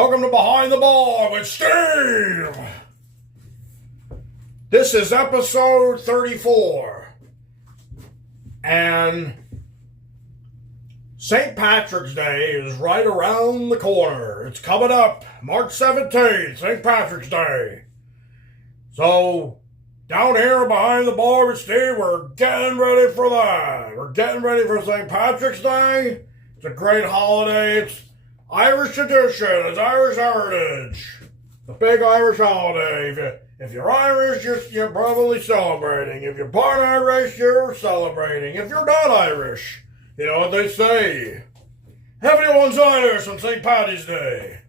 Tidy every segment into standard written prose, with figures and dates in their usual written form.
Welcome to Behind the Bar with Steve. This is episode 34. And St. Patrick's Day is right around the corner. It's coming up, March 17th, St. Patrick's Day. So, down here behind the bar with Steve, we're getting ready for that. We're getting ready for St. Patrick's Day. It's a great holiday. It's Irish tradition. It's Irish heritage. The big Irish holiday. If you're Irish, you're probably celebrating. If you're part Irish, you're celebrating. If you're not Irish, you know what they say. Everyone's Irish on St. Paddy's Day.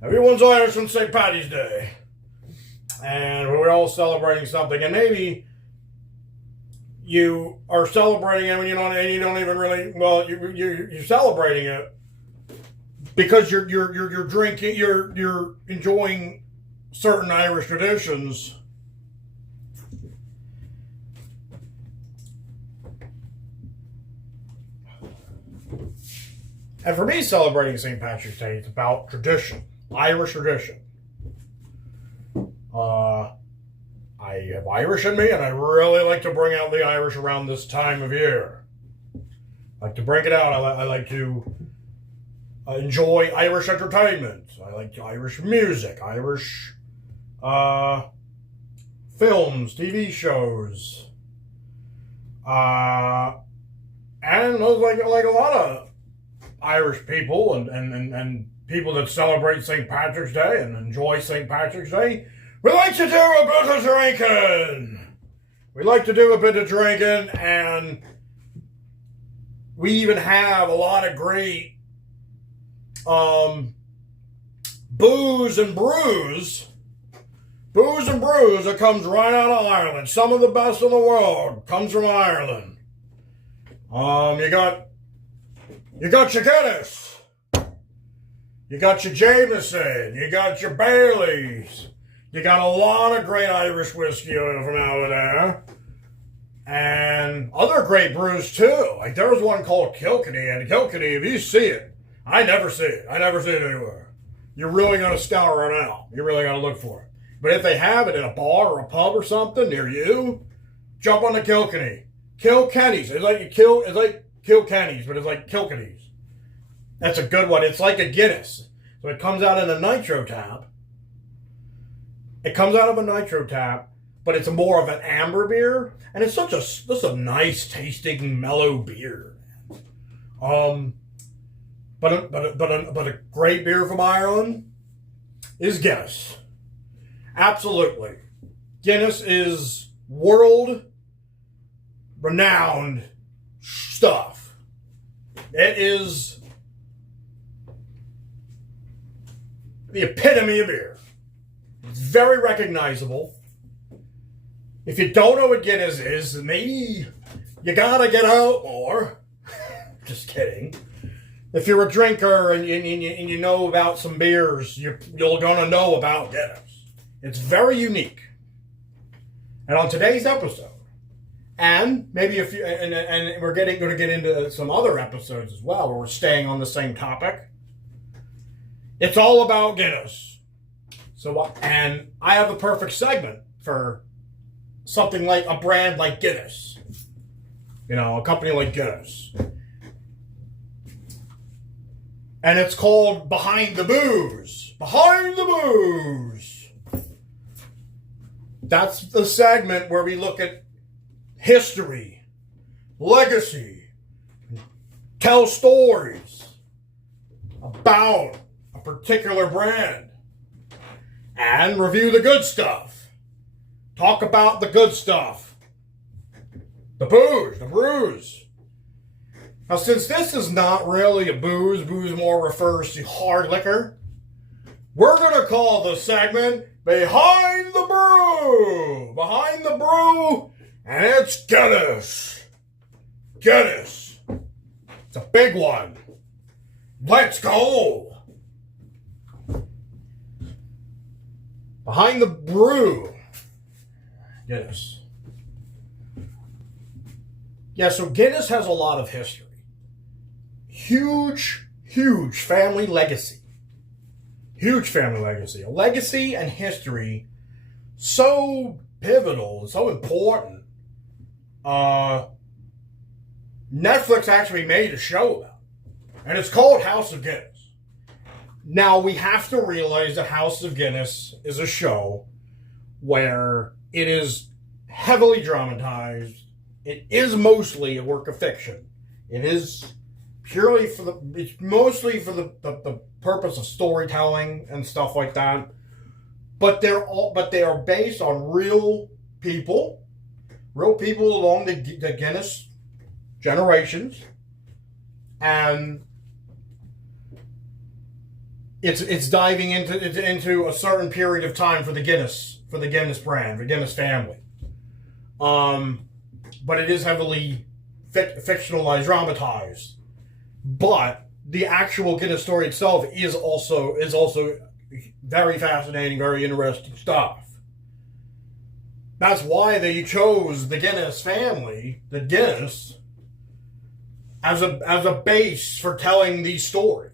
Everyone's Irish on St. Paddy's Day. And we're all celebrating something. And maybe you are celebrating it when you don't even really, well, you're celebrating it because you're drinking, you're enjoying certain Irish traditions. And for me, celebrating St. Patrick's Day is about tradition, Irish tradition. I have Irish in me, and I really like to bring out the Irish around this time of year. I like to bring it out. I like to enjoy Irish entertainment. I like Irish music, Irish films, TV shows, and like a lot of Irish people and people that celebrate St. Patrick's Day and enjoy St. Patrick's Day. We like to do a bit of drinking. And we even have a lot of great booze and brews that comes right out of Ireland. Some of the best in the world comes from Ireland. You got your Guinness, you got your Jameson, you got your Baileys. You got a lot of great Irish whiskey from out of there. And other great brews too. Like there was one called Kilkenny, and Kilkenny, if you see it, I never see it anywhere. You're really going to scour it out. You really got to look for it. But if they have it in a bar or a pub or something near you, jump on the Kilkenny. Kilkenny's. It's like Kilkenny's, but it's like Kilkenny's. That's a good one. It's like a Guinness. So it comes out in a nitro tap. It comes out of a nitro tap, but it's more of an amber beer, and it's such a nice tasting mellow beer. But a great beer from Ireland is Guinness. Absolutely, Guinness is world renowned stuff. It is the epitome of beer. It's very recognizable. If you don't know what Guinness is, maybe you gotta get out more. Just kidding. If you're a drinker and you know about some beers, you're gonna know about Guinness. It's very unique. And on today's episode, and maybe if you and we're going to get into some other episodes as well, where we're staying on the same topic. It's all about Guinness. So, and I have a perfect segment for something like a brand like Guinness. You know, a company like Guinness. And it's called Behind the Booze. Behind the Booze. That's the segment where we look at history, legacy, tell stories about a particular brand. And review the good stuff. Talk about the good stuff. The booze, the brews. Now, since this is not really a booze more refers to hard liquor, we're going to call the segment Behind the Brew. Behind the Brew, and it's Guinness. Guinness. It's a big one. Let's go. Behind the Brew. Guinness. Yeah, so Guinness has a lot of history. Huge family legacy. Huge family legacy. A legacy and history so pivotal, so important. Netflix actually made a show about it. And it's called House of Guinness. Now, we have to realize that House of Guinness is a show where it is heavily dramatized. It is mostly a work of fiction. It is purely it's mostly for the purpose of storytelling and stuff like that. But they are based on real people along the Guinness generations, and it's diving into a certain period of time for the Guinness brand, the Guinness family. But it is heavily fictionalized, dramatized. But the actual Guinness story itself is also very fascinating, very interesting stuff. That's why they chose the Guinness family, the Guinness, as a base for telling these stories.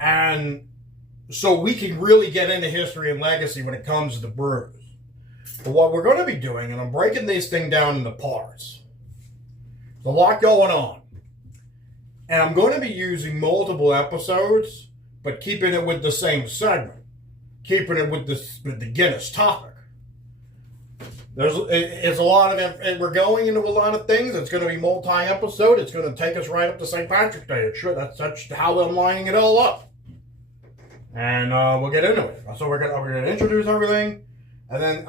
And so we can really get into history and legacy when it comes to the brews. But what we're going to be doing, and I'm breaking this thing down into parts. There's a lot going on. And I'm going to be using multiple episodes, but keeping it with the same segment. Keeping it with the Guinness topic. It's a lot of, and we're going into a lot of things. It's going to be multi-episode. It's going to take us right up to St. Patrick's Day. That's how I'm lining it all up. And we'll get into it. So we're going to introduce everything, and then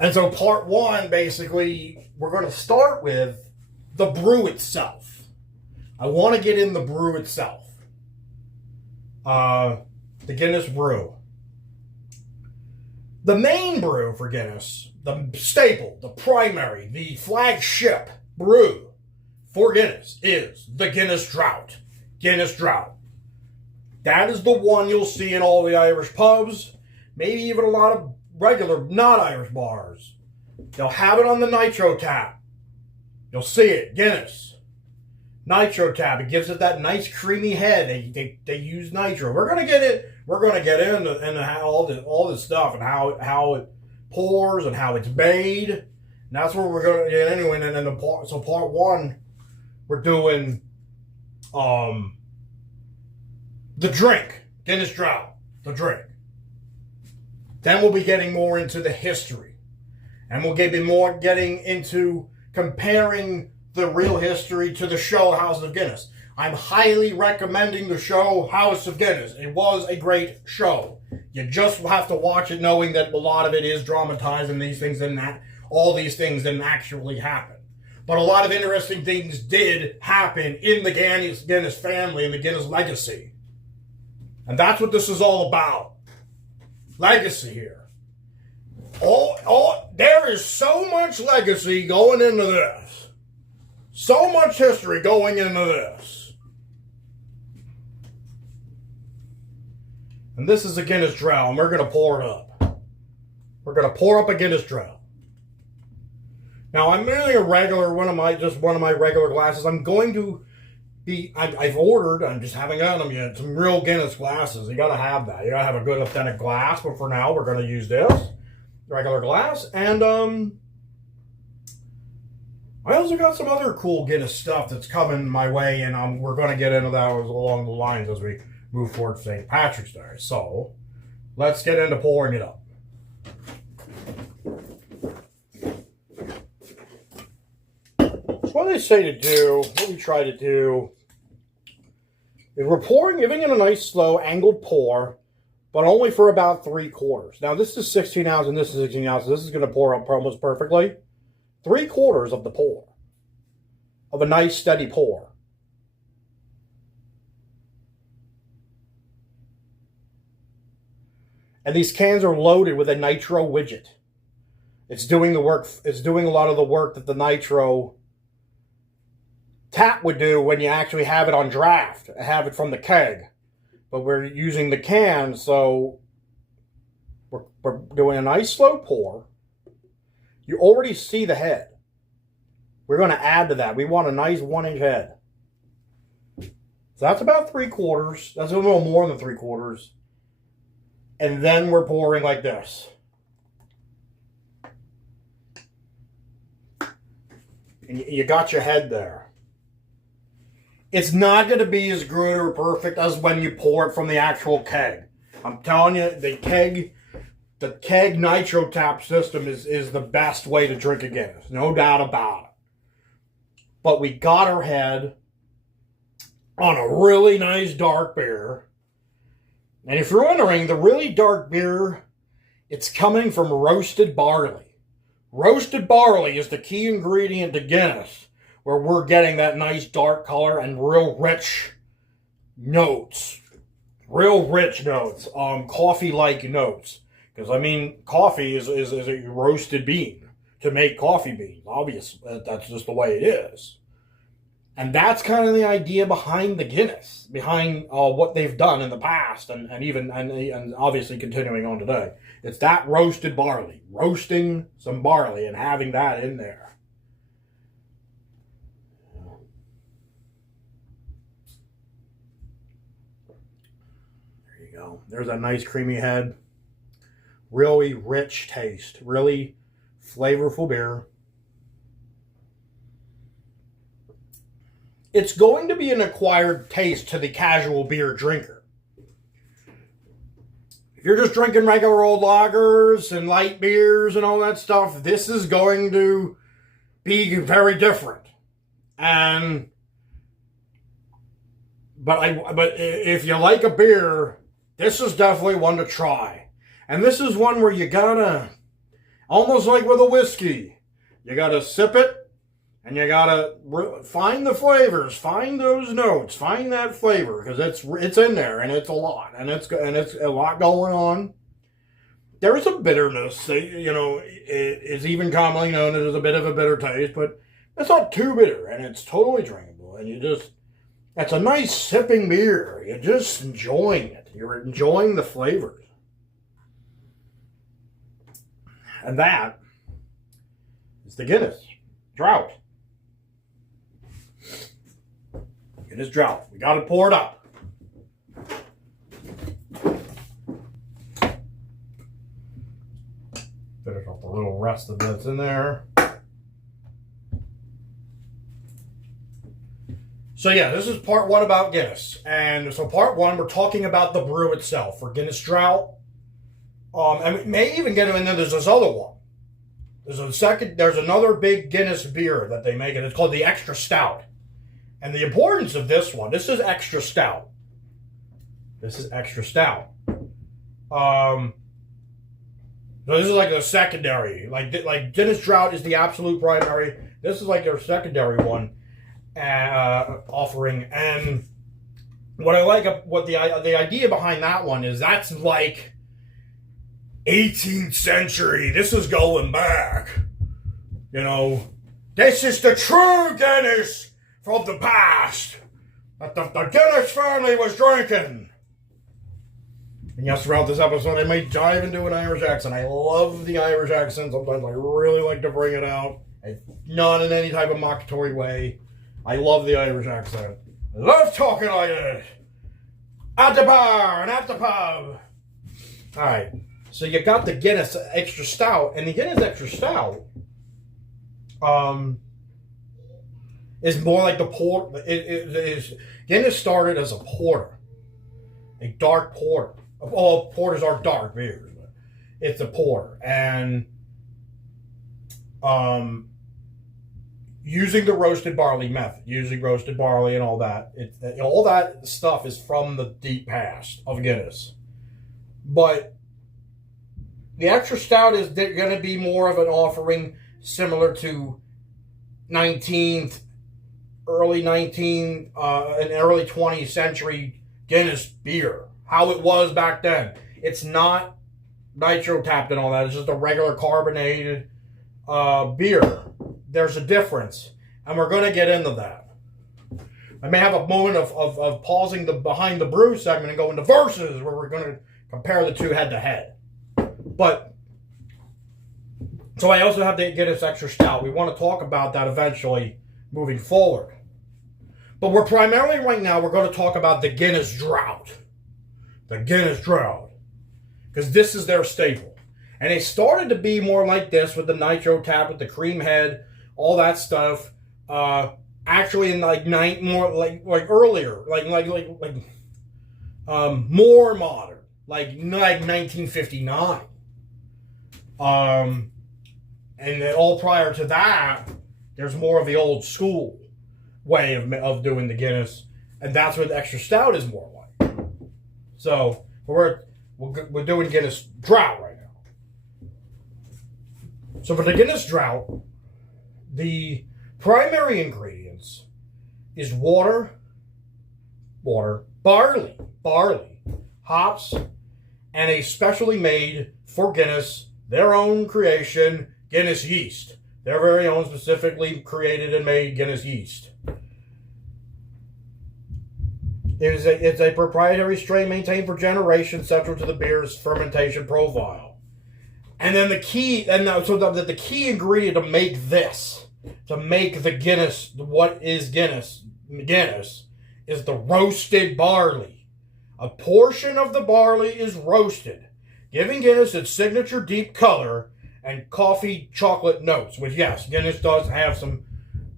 and so part one, basically, we're going to start with the brew itself. I want to get in the brew itself. The Guinness brew. The main brew for Guinness, the staple, the primary, the flagship brew for Guinness is the Guinness Draught. Guinness Draught. That is the one you'll see in all the Irish pubs, maybe even a lot of regular non-Irish bars. They'll have it on the nitro tap. You'll see it, Guinness. Nitro tap. It gives it that nice creamy head. They use nitro. We're gonna get it. We're gonna get into how all this stuff and how it pours and how it's made. And that's where we're gonna get anyway. And then so part one, we're doing the drink, Guinness Draught, the drink. Then we'll be getting more into the history, and we'll getting into comparing the real history to the show House of Guinness. I'm highly recommending the show House of Guinness. It was a great show. You just have to watch it knowing that a lot of it is dramatized and all these things didn't actually happen. But a lot of interesting things did happen in the Guinness family and the Guinness legacy. And that's what this is all about. Legacy here. There is so much legacy going into this. So much history going into this. And this is a Guinness Draught, and we're going to pour it up. We're going to pour up a Guinness Draught. Now, I'm using one of my regular glasses. I'm going to be, I've ordered, I'm just haven't gotten them yet, some real Guinness glasses. You got to have that. You got to have a good authentic glass, but for now, we're going to use this regular glass. And, I also got some other cool Guinness stuff that's coming my way, and we're going to get into that along the lines as we move forward to St. Patrick's Day. So, let's get into pouring it up. So what they say to do, what we try to do, is we're pouring, giving it a nice slow angled pour, but only for about 3/4. Now, this is 16 ounces and this is 16 ounces. This is going to pour up almost perfectly. 3/4 of the pour. Of a nice steady pour. And these cans are loaded with a nitro widget. It's doing the work, it's doing a lot of the work that the nitro tap would do when you actually have it on draft, have it from the keg. But we're using the can, so we're doing a nice slow pour. You already see the head. we're going to add to that. We want a nice 1-inch head. So that's about 3/4. That's a little more than 3/4. And then we're pouring like this. And you got your head there. It's not going to be as good or perfect as when you pour it from the actual keg. I'm telling you, the keg nitro tap system is the best way to drink a Guinness. No doubt about it. But we got our head on a really nice dark beer. And if you're wondering, the really dark beer, it's coming from roasted barley. Roasted barley is the key ingredient to Guinness, where we're getting that nice dark color and real rich notes. Real rich notes. Coffee-like notes. Because, I mean, coffee is a roasted bean to make coffee beans. Obviously, that's just the way it is. And that's kind of the idea behind the Guinness, behind what they've done in the past, and obviously continuing on today. It's that roasted barley, roasting some barley and having that in there. There you go. There's a nice creamy head. Really rich taste. Really flavorful beer. It's going to be an acquired taste to the casual beer drinker. If you're just drinking regular old lagers and light beers and all that stuff, this is going to be very different. But if you like a beer, this is definitely one to try. And this is one where you gotta, almost like with a whiskey, you gotta sip it. And you gotta find the flavors, find those notes, find that flavor, because it's in there, and it's a lot, and it's a lot going on. There is a bitterness, it is even commonly known as a bit of a bitter taste, but it's not too bitter, and it's totally drinkable, and it's a nice sipping beer. You're just enjoying it. You're enjoying the flavors, and that is the Guinness Drought. Guinness Drought. We got to pour it up. Finish off the little rest of that's in there. So yeah, this is part 1 about Guinness. And so part 1, we're talking about the brew itself for Guinness Drought. And we may even get into there's this other one. There's another big Guinness beer that they make, and it's called the Extra Stout. And the importance of this one, this is Extra Stout. This is Extra Stout. So this is like the secondary. Like Guinness Drought is the absolute primary. This is like their secondary one offering. And what I like, the idea behind that one is that's like 18th century. This is going back. This is the true Guinness from the past that the Guinness family was drinking. And yes, throughout this episode, I may dive into an Irish accent. I love the Irish accent. Sometimes I really like to bring it out. Not in any type of mockatory way. I love the Irish accent. I love talking like it. At the bar and at the pub. All right. So you got the Guinness Extra Stout. And the Guinness Extra Stout is more like the port. Guinness started as a porter, a dark porter. All porters are dark beers, but it's a porter, and using the roasted barley method, using roasted barley and all that. All that stuff is from the deep past of Guinness, but the Extra Stout is going to be more of an offering similar to early 19th and early 20th century Guinness beer. How it was back then. It's not nitro tapped and all that. It's just a regular carbonated beer. There's a difference. And we're going to get into that. I may have a moment of pausing behind the brew segment and go into verses where we're going to compare the two head to head. But So I also have the Guinness Extra Stout. We want to talk about that eventually moving forward. But we're primarily right now, we're going to talk about the Guinness Drought. The Guinness Drought. Because this is their staple. And it started to be more like this with the nitro tap, with the cream head, all that stuff. Actually in like more like earlier, more modern, like 1959. And then all prior to that, there's more of the old school way of doing the Guinness, and that's what the Extra Stout is more like. So we're doing Guinness Drought right now. So for the Guinness Drought, the primary ingredients is water, barley, hops, and a specially made for Guinness, their own creation, Guinness yeast. Their very own specifically created and made Guinness yeast. It's a proprietary strain maintained for generations, central to the beer's fermentation profile. And then the key ingredient to make this, to make the Guinness, what is Guinness, is the roasted barley. A portion of the barley is roasted, giving Guinness its signature deep color and coffee chocolate notes. Which, yes, Guinness does have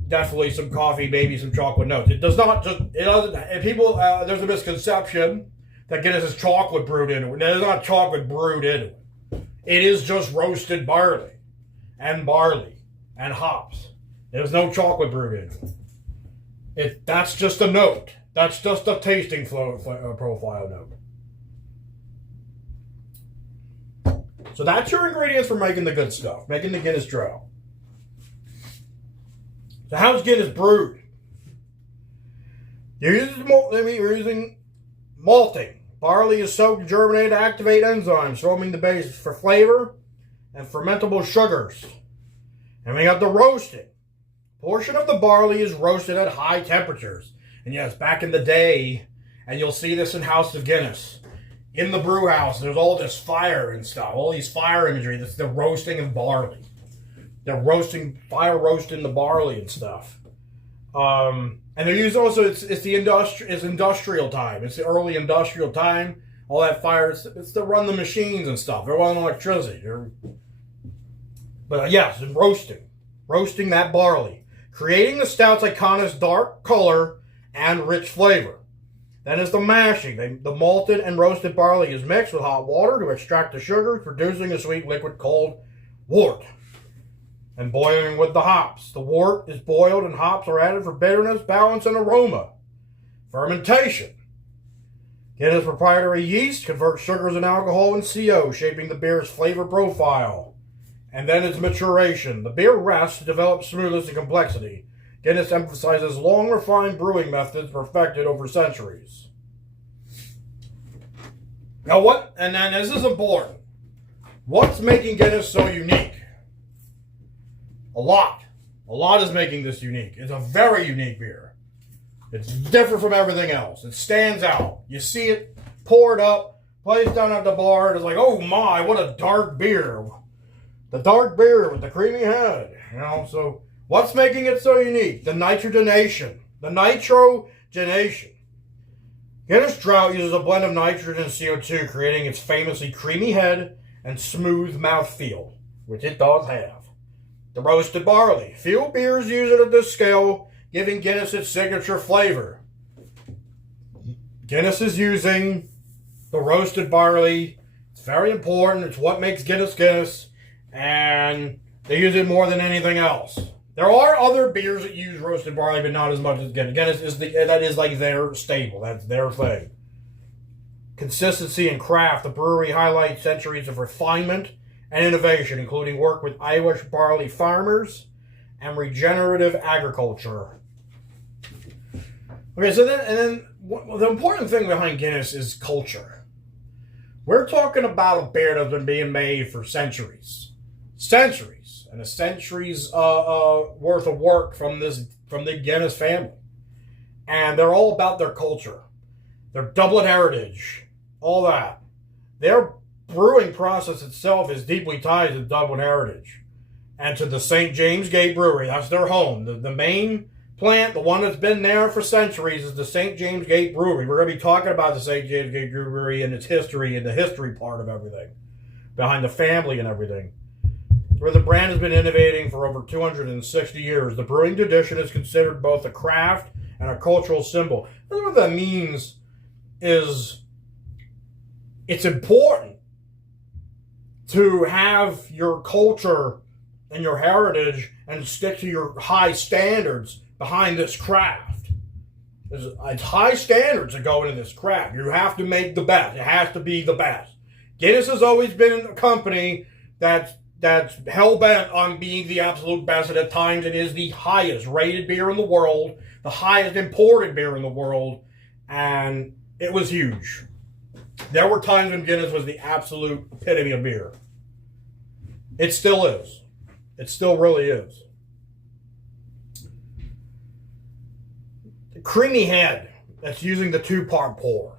definitely some coffee, maybe some chocolate notes. It doesn't, and people, there's a misconception that Guinness is chocolate brewed into it. There's not chocolate brewed into it. It is just roasted barley and hops. There's no chocolate brewed into it. That's just a note. That's just a tasting profile note. So that's your ingredients for making the good stuff, making the Guinness Drought. So how's Guinness brewed? You're using malting. Barley is soaked and germinated to activate enzymes, forming the base for flavor and fermentable sugars. And we got the roasting. A portion of the barley is roasted at high temperatures. And yes, back in the day, and you'll see this in House of Guinness, in the brew house, there's all this fire and stuff, all these fire imagery. That's the roasting of barley. They're fire roasting the barley and stuff. And they're used also, it's industrial time. It's the early industrial time. All that fire, it's to run the machines and stuff. They're on electricity. But yes, and roasting that barley, creating the stout's iconic dark color and rich flavor. Then is the mashing. The malted and roasted barley is mixed with hot water to extract the sugars, producing a sweet liquid called wort. And boiling with the hops. The wort is boiled and hops are added for bitterness, balance, and aroma. Fermentation. Guinness proprietary yeast converts sugars and alcohol and CO, shaping the beer's flavor profile. And then its maturation. The beer rests to develop smoothness and complexity. Guinness emphasizes long, refined brewing methods perfected over centuries. Now what, and then this is important. What's making Guinness so unique? A lot. A lot is making this unique. It's a very unique beer. It's different from everything else. It stands out. You see it poured up, placed down at the bar, and it's like, oh my, what a dark beer. The dark beer with the creamy head. So what's making it so unique? The nitrogenation. Guinness Drought uses a blend of nitrogen and CO2, creating its famously creamy head and smooth mouthfeel, which it does have. The roasted barley. Few beers use it at this scale, giving Guinness its signature flavor. Guinness is using the roasted barley. It's very important. It's what makes Guinness Guinness, and they use it more than anything else. There are other beers that use roasted barley, but not as much as Guinness. Guinness is like their staple. That's their thing. Consistency and craft. The brewery highlights centuries of refinement and innovation, including work with Irish barley farmers and regenerative agriculture. Okay, so then the important thing behind Guinness is culture. We're talking about a beer that's been being made for centuries, and a century's worth of work from the Guinness family, and they're all about their culture, their Dublin heritage, all that. Their brewing process itself is deeply tied to Dublin heritage. and to the St. James Gate Brewery. That's their home. The main plant, the one that's been there for centuries, is the St. James Gate Brewery. We're going to be talking about the St. James Gate Brewery and its history and the history part of everything, behind the family and everything. Where the brand has been innovating for over 260 years. The brewing tradition is considered both a craft and a cultural symbol. What that means is it's important to have your culture and your heritage and stick to your high standards behind this craft. It's high standards that go into this craft. You have to make the best. It has to be the best. Guinness has always been a company that's hell-bent on being the absolute best, and at times it is the highest rated beer in the world, the highest imported beer in the world, and it was huge. There were times when Guinness was the absolute epitome of beer. It still is. It still really is. The creamy head, that's using the 2-part pour.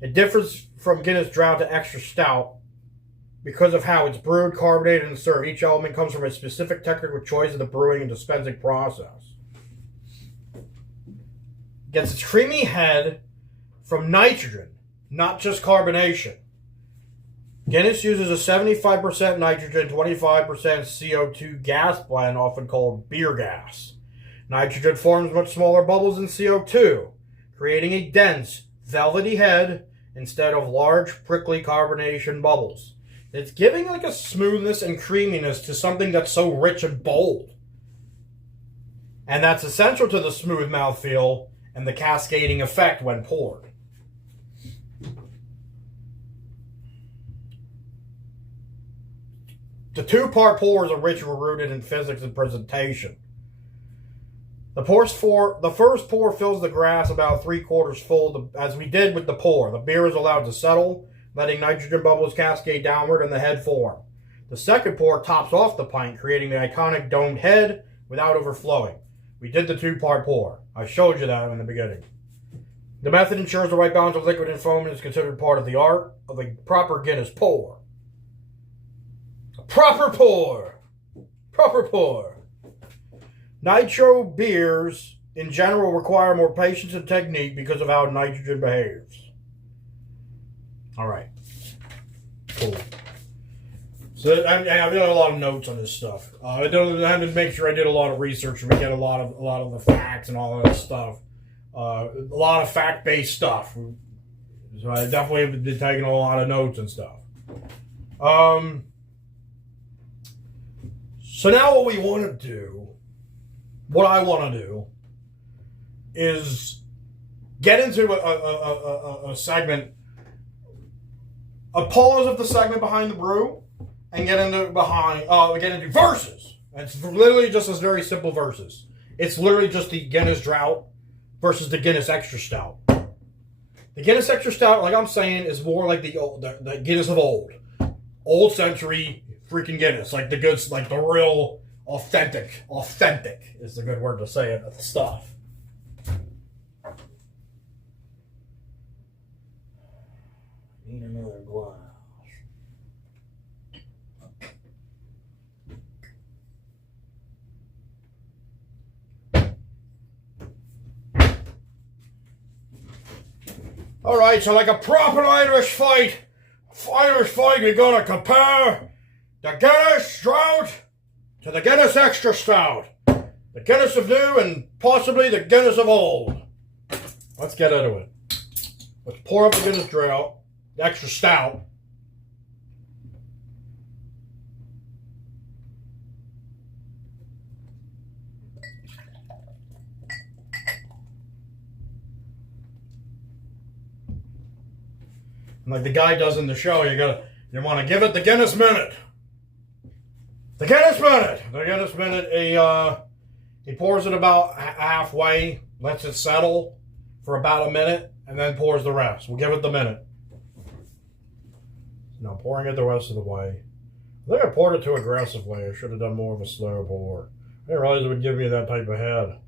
It differs from Guinness Drought to Extra Stout because of how it's brewed, carbonated, and served. Each element comes from a specific technical choice of the brewing and dispensing process. It gets its creamy head from nitrogen, not just carbonation. Guinness uses a 75% nitrogen, 25% CO2 gas blend, often called beer gas. Nitrogen forms much smaller bubbles than CO2, creating a dense, velvety head instead of large, prickly carbonation bubbles. It's giving like a smoothness and creaminess to something that's so rich and bold. And that's essential to the smooth mouthfeel and the cascading effect when poured. The 2-part pour is a ritual rooted in physics and presentation. The first pour fills the glass about 3/4 full, as we did with the pour. The beer is allowed to settle, letting nitrogen bubbles cascade downward and the head form. The second pour tops off the pint, creating the iconic domed head without overflowing. We did the 2-part pour. I showed you that in the beginning. The method ensures the right balance of liquid and foam and is considered part of the art of a proper Guinness pour. A proper pour. Proper pour. Nitro beers, in general, require more patience and technique because of how nitrogen behaves. All right. Cool. So I did a lot of notes on this stuff. I had to make sure I did a lot of research and we get a lot of the facts and all of that stuff. A lot of fact-based stuff. So I definitely have been taking a lot of notes and stuff. So now what we want to do, what I want to do, is get into a segment, a pause of the segment behind the brew, and get into verses. It's literally just this very simple verses. It's literally just the Guinness Drought versus the Guinness Extra Stout. The Guinness Extra Stout, like I'm saying, is more like the Guinness of old century freaking Guinness, like the goods, like the real authentic is the good word to say it, stuff. Need another glass. All right, so like a proper Irish fight, we're gonna compare the Guinness Drought to the Guinness Extra Stout, the Guinness of new and possibly the Guinness of old. Let's get into it. Let's pour up the Guinness Drought, the Extra Stout. And like the guy does in the show, you want to give it the Guinness minute. The Guinness minute. The Guinness minute. He pours it about halfway, lets it settle for about a minute, and then pours the rest. We'll give it the minute. Now pouring it the rest of the way. I think I poured it too aggressively. I should have done more of a slow pour. I didn't realize it would give me that type of head.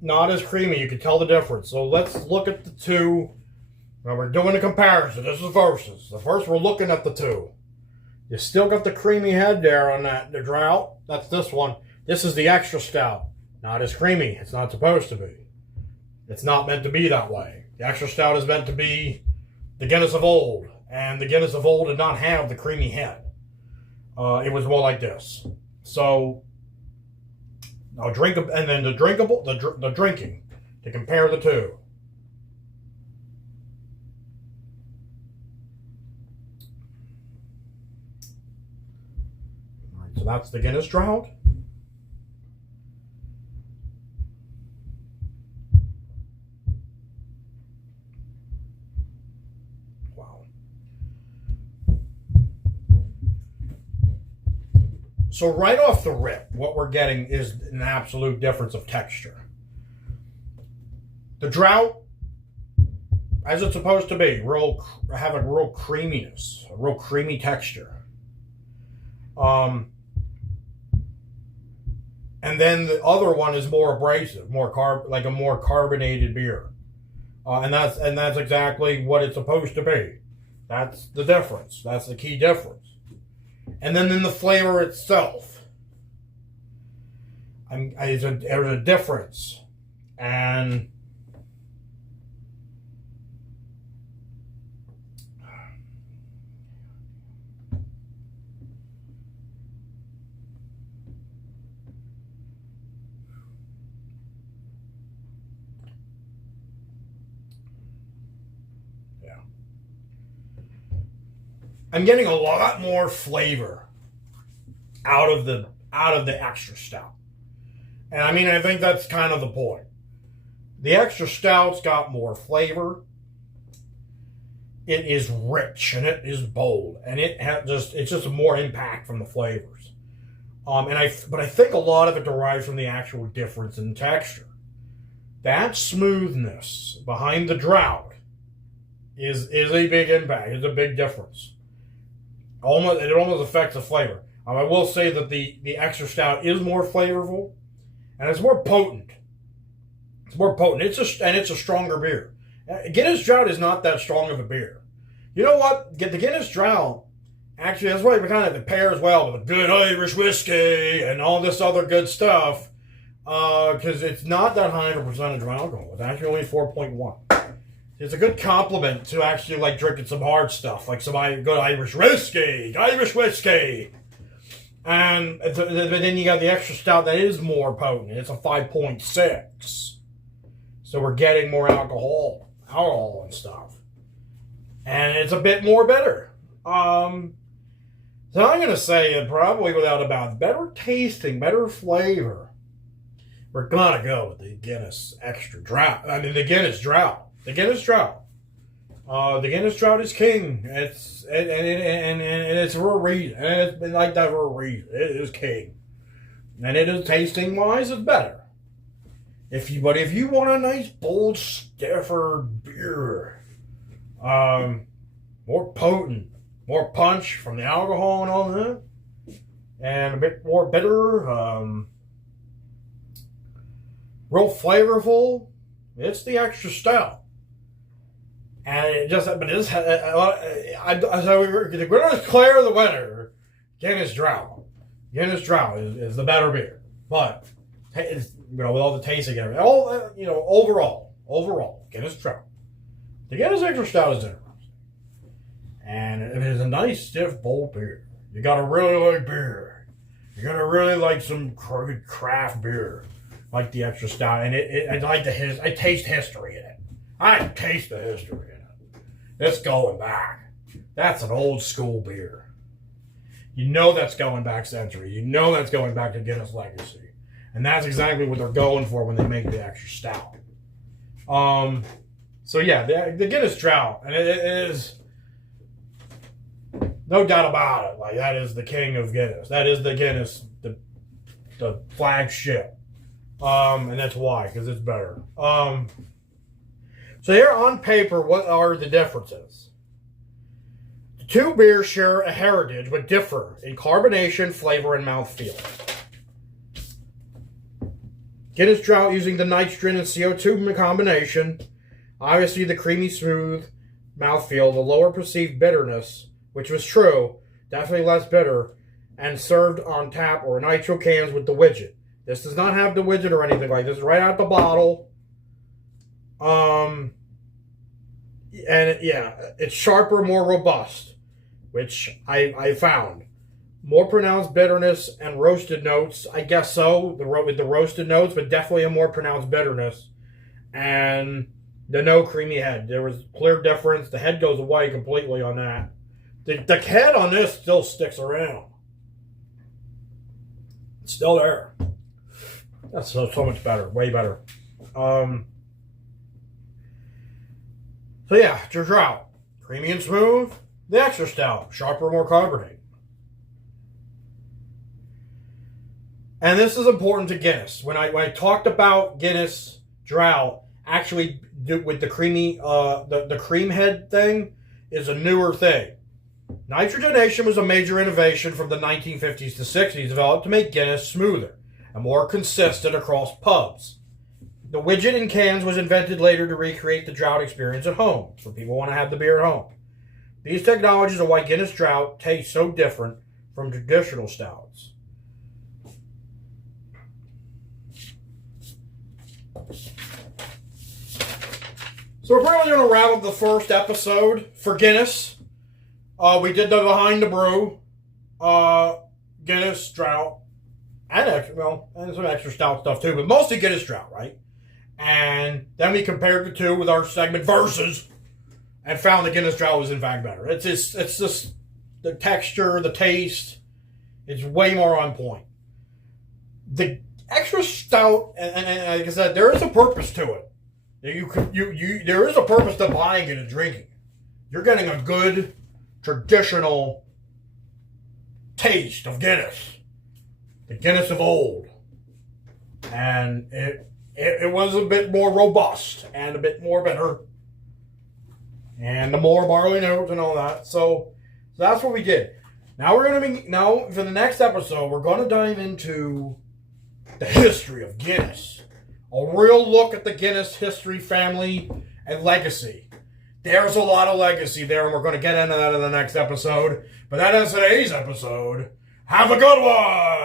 Not as creamy. You can tell the difference. So let's look at the two. Now we're doing a comparison. This is versus. The first we're looking at the two. You still got the creamy head there on the drought. That's this one. This is the extra stout. Not as creamy. It's not supposed to be. It's not meant to be that way. The extra stout is meant to be the Guinness of old. And the Guinness of old did not have the creamy head. It was more like this. So, I'll drink, and then the drinking, to compare the two. All right, so that's the Guinness drought. So right off the rip, what we're getting is an absolute difference of texture. The drought, as it's supposed to be, have a real creaminess, a real creamy texture. And then the other one is more abrasive, like a more carbonated beer. And that's exactly what it's supposed to be. That's the difference. That's the key difference. And then in the flavor itself, there's a difference. And yeah. I'm getting a lot more flavor out of the extra stout. And I mean, I think that's kind of the point. The extra stout's got more flavor. It is rich and it is bold, and it's just more impact from the flavors. But I think a lot of it derives from the actual difference in texture. That smoothness behind the drought is a big impact. It's a big difference. It almost affects the flavor. I will say that the extra stout is more flavorful, and it's more potent. It's more potent. It's a stronger beer. Guinness Drought is not that strong of a beer. You know what? The Guinness Drought, actually, that's why it pairs well with a good Irish whiskey and all this other good stuff, because it's not that high of a percentage of alcohol. It's actually only 4.1. It's a good compliment to actually like drinking some hard stuff, like some good Irish whiskey. And then you got the extra stout that is more potent. It's a 5.6. So we're getting more alcohol and stuff. And it's a bit more bitter. So I'm going to say that probably without a doubt, better tasting, better flavor. We're going to go with the Guinness Extra Drought. The Guinness Drought. The Guinness Drought. The Guinness Drought is king. It's for a reason. And it's been like that for a reason. It is king. And it is tasting wise, it's better. If you want a nice bold, stiffer beer, more potent, more punch from the alcohol and all that, and a bit more bitter, real flavorful, it's the extra stout. And we're going to declare the winner, Guinness Drought. Guinness Drought is the better beer, but it's, with all the tasting and everything, overall, Guinness Drought. The Guinness Extra Stout is interesting, and it is a nice, stiff, bold beer. You gotta really like beer. You gotta really like some craft beer, like the Extra Stout, and I taste history in it. I taste the history in it. It's going back. That's an old school beer. You know that's going back centuries. You know that's going back to Guinness legacy. And that's exactly what they're going for when they make the extra stout. So yeah, the Guinness Drought, and it is no doubt about it. Like, that is the king of Guinness. That is the Guinness, the flagship. And that's why, because it's better. So here on paper, what are the differences? The two beers share a heritage, but differ in carbonation, flavor, and mouthfeel. Guinness Drought using the nitrogen and CO2 combination. Obviously, the creamy, smooth mouthfeel, the lower perceived bitterness, which was true, definitely less bitter, and served on tap or nitro cans with the widget. This does not have the widget or anything like this. Right out the bottle. And it's sharper, more robust, which I found. More pronounced bitterness and roasted notes. I guess so, with the roasted notes, but definitely a more pronounced bitterness. And the no creamy head. There was a clear difference. The head goes away completely on that. The head on this still sticks around. It's still there. That's so much better. Way better. So yeah, it's your drought. Creamy and smooth. The extra stout. Sharper, more carbonate. And this is important to Guinness. When I talked about Guinness drought, actually with the creamy, the cream head thing is a newer thing. Nitrogenation was a major innovation from the 1950s to 60s, developed to make Guinness smoother and more consistent across pubs. The widget in cans was invented later to recreate the drought experience at home, so people want to have the beer at home. These technologies are why Guinness drought tastes so different from traditional stouts. So we're probably going to wrap up the first episode for Guinness. We did the Behind the Brew, Guinness drought, and some extra stout stuff too, but mostly Guinness drought, right? And then we compared the two with our segment Versus, and found the Guinness drought was in fact better. It's just the texture, the taste, it's way more on point. The extra stout, and like I said, there is a purpose to it. There is a purpose to buying it and drinking. You're getting a good traditional taste of Guinness, the Guinness of old, and it was a bit more robust and a bit more bitter, and the more barley notes and all that. So that's what we did. Now for the next episode, we're going to dive into the history of Guinness. A real look at the Guinness history, family, and legacy. There's a lot of legacy there, and we're going to get into that in the next episode. But that is today's episode. Have a good one!